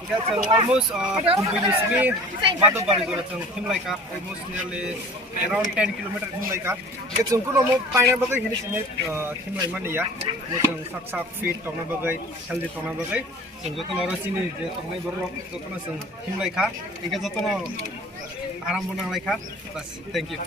Because almost completely Madu Baridura Himlaika, almost nearly around 10 kilometers Himlaika. It's a good amount of pineapple Himlay Mania, with some suck feet, Tonabagai, healthy Tonabagai, so Gotono Rosini, Tonaboro, Tokonas, Himlaika, because Otono Aramona Laika. Thank you.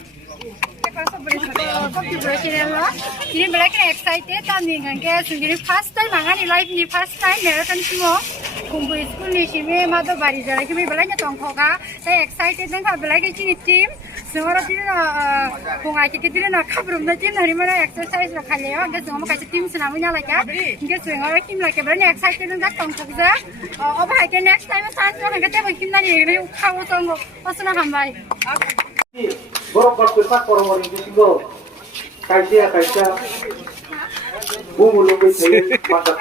Ini mereka excited kami kan sendiri first time mangan live ni first time marathon semua kumpul school ni sini madu bari jalan kami belanja tongkoga saya excited dengan belanja sini team semua orang tu bunga kita tu nak kabrum dah team hari mana exercise nak kalian kan semua macam team senamnya lagi kan semua orang team lagi belanja excited dengan tongkoga apa hari next time chance nak kita bagi kita ni ini kau tongkok pasal hambai borok berpesak orang itu single kaisa bumbu lebih saya mantap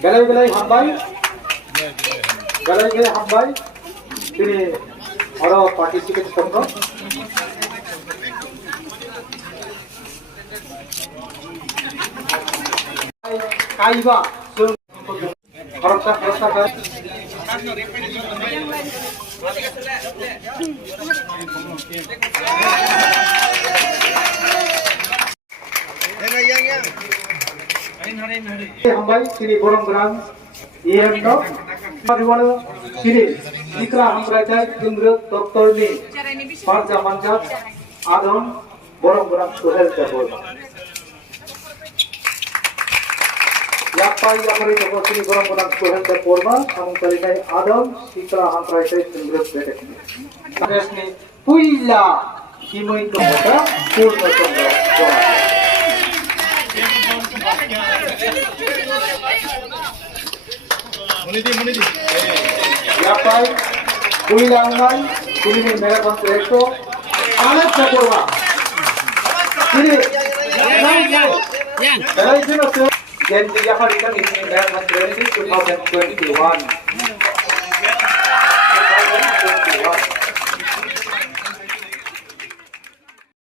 saya galai hambai ini orang participate semua kaiba harus kan hambai sini borong berang no mariwana sini ikra hambrajai jumre doktor ni parja manjat adon borong berang sohel jabol Yapai yang mereka posisi orang-orang Tuhan terforma, kamu terinai Adam, Sitra Hamprajai Jumret Bedek. Terus ni, Puila Himui Tomoda, Purna Tomoda. Yapai Puila Umai, Puila Merathon Treso, Anak Terforma. Ini, Yang Jadi Yapai kan ini Merathon Treso 2021.